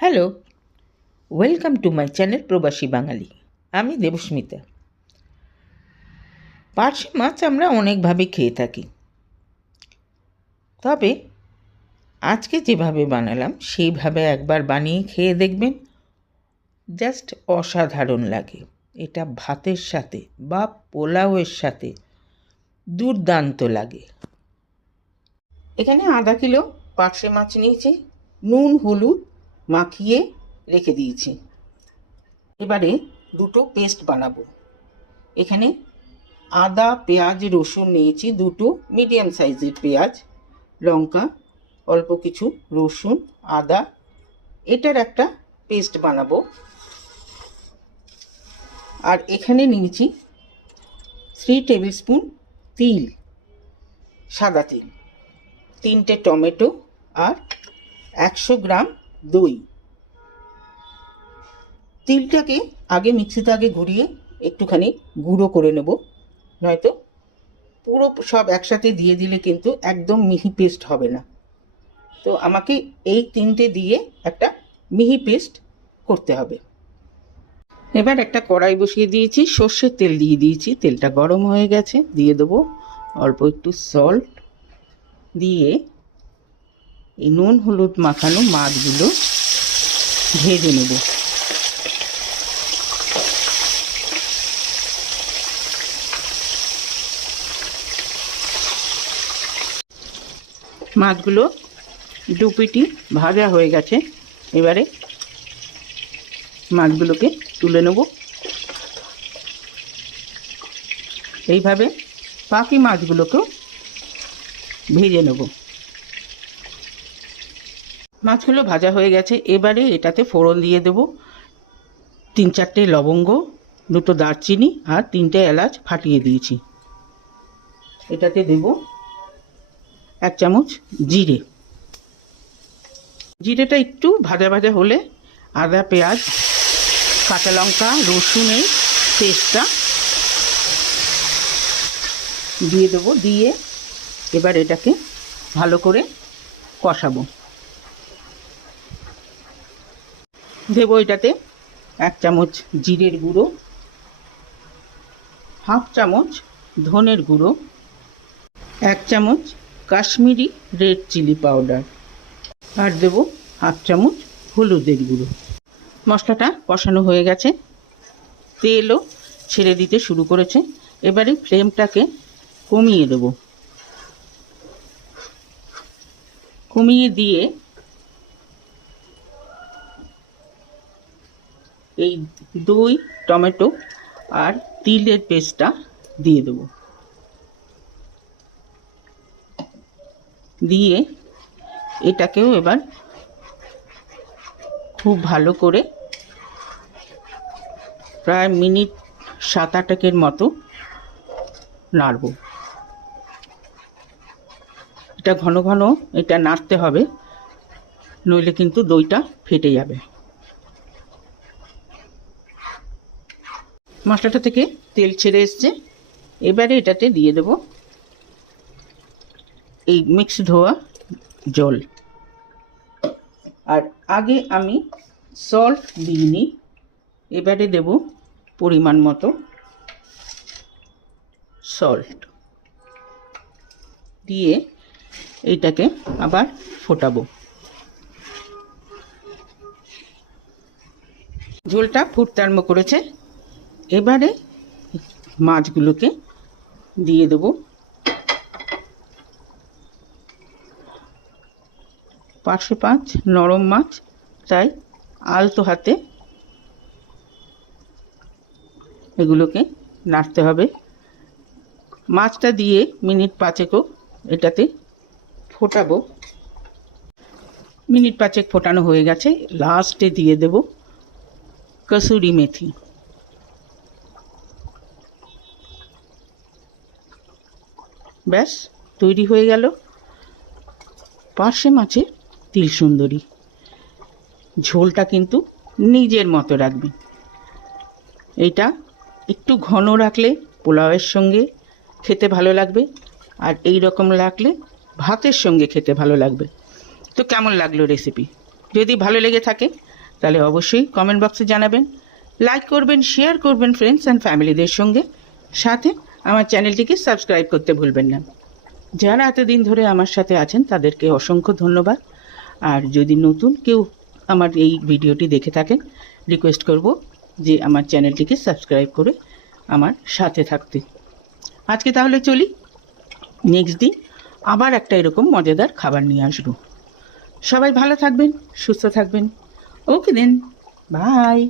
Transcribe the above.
Hello, welcome to my channel প্রবাসী বাঙালি। আমি দেবস্মিতা। পার্শে মাছ আমরা অনেকভাবে খেয়ে থাকি, তবে আজকে যেভাবে বানালাম সেইভাবে একবার বানিয়ে খেয়ে দেখবেন, জাস্ট অসাধারণ লাগে। এটা ভাতের সাথে বা পোলাওয়ের সাথে দুর্দান্ত লাগে। এখানে আধা কিলো পার্শে মাছ নিয়েছি, নুন হলুদ মাখিয়ে রেখে দিয়েছি। এবারে দুটো পেস্ট বানাবো। এখানে আদা পেঁয়াজ রসুন নিয়েছি, দুটো মিডিয়াম সাইজের পেঁয়াজ, লঙ্কা, অল্প কিছু রসুন আদা, এটার একটা পেস্ট বানাবো। আর এখানে নিয়েছি 3 টেবিল স্পুন তিল, সাদা তিল, 3টে টমেটো আর 100 গ্রাম দই। তিলটাকে আগে মিক্সিতে ঘুরিয়ে একটুখানি গুঁড়ো করে নেব, নয়তো পুরো সব একসাথে দিয়ে দিলে কিন্তু একদম মিহি পেস্ট হবে না। তো আমাকে এই 3টে দিয়ে একটা মিহি পেস্ট করতে হবে। এবার একটা কড়াই বসিয়ে দিয়েছি, সর্ষের তেল দিয়ে দিয়েছি, তেলটা গরম হয়ে গেছে। দিয়ে দেবো অল্প একটু সল্ট, দিয়ে এই নুন হলুদ মাখানো মাছগুলো ভেজে নেব। মাছগুলো দুপিটি ভাজা হয়ে গেছে। এবারে মাছগুলোকে তুলে নেব। এইভাবে বাকি মাছগুলোকেও ভেজে নেব। মাছগুলো ভাজা হয়ে গেছে। এবারে এটাতে ফোড়ন দিয়ে দেব 3-4টে লবঙ্গ, 2টো দারচিনি আর 3টে এলাচ ফাটিয়ে দিয়েছি। এটাতে দেব 1 চামচ জিরে। জিরেটা একটু ভাজা ভাজা হলে আদা পেঁয়াজ কাঁচা লঙ্কা রসুনের পেস্টটা দিয়ে দেবো। দিয়ে এবার এটাকে ভালো করে কষাবো। দেবো এটাতে 1 চামচ জিরের গুঁড়ো, 1/2 চামচ ধনের গুঁড়ো, 1 চামচ কাশ্মীরি রেড চিলি পাউডার, আর দেবো 1/2 চামচ হলুদের গুঁড়ো। মশলাটা কষানো হয়ে গেছে, তেলও ছেড়ে দিতে শুরু করেছে। এবারে ফ্লেমটাকে কমিয়ে দেব। কমিয়ে দিয়ে এই দই টমেটো আর তিলের পেস্টটা দিয়ে দেব। দিয়ে এটাকেও এবার খুব ভালো করে প্রায় মিনিট 7-8 মতো নাড়ব। এটা ঘন ঘন এটা নাড়তে হবে, নইলে কিন্তু দইটা ফেটে যাবে। মশলাটা থেকে তেল ছেড়ে এসছে। এবারে এটাতে দিয়ে দেব এই মিক্স ধোয়া জল। আর আগে আমি সল্ট দিইনি, এবারে দেব পরিমাণ মতো সল্ট। দিয়ে এইটাকে আবার ফোটাবো। ঝোলটা ফুটতে আরম্ভ করেছে। এবারে মাছগুলোকে দিয়ে দেবো। পার্শে মাছ নরম মাছ, তাই আলতো হাতে এগুলোকে নাড়তে হবে। মাছটা দিয়ে মিনিট 5 এটাতে ফোটাবো। মিনিট 5 ফোটানো হয়ে গেছে। লাস্টে দিয়ে দেব কসুরি মেথি। ব্যাস তৈরি হয়ে গেল পার্শে মাছের তিল সুন্দরী। ঝোলটা কিন্তু নিজের মতো রাখবেন। এটা একটু ঘন রাখলে পোলাওয়ের সঙ্গে খেতে ভালো লাগবে, আর এই রকম রাখলে ভাতের সঙ্গে খেতে ভালো লাগবে। তো কেমন লাগলো রেসিপি? যদি ভালো লেগে থাকে তাহলে অবশ্যই কমেন্ট বক্সে জানাবেন, লাইক করবেন, শেয়ার করবেন ফ্রেন্ডস অ্যান্ড ফ্যামিলিদের সঙ্গে, সাথে আমার চ্যানেলটিকে সাবস্ক্রাইব করতে ভুলবেন না। যারা এতদিন ধরে আমার সাথে আছেন তাদেরকে অসংখ্য ধন্যবাদ। আর যদি নতুন কেউ আমার এই ভিডিওটি দেখে থাকেন, রিকোয়েস্ট করব যে আমার চ্যানেলটিকে সাবস্ক্রাইব করে আমার সাথে থাকতে। আজকে তাহলে চলি, নেক্সট দিন আবার একটা এরকম মজাদার খাবার নিয়ে আসবো। সবাই ভালো থাকবেন, সুস্থ থাকবেন। ওকে দেন, বাই।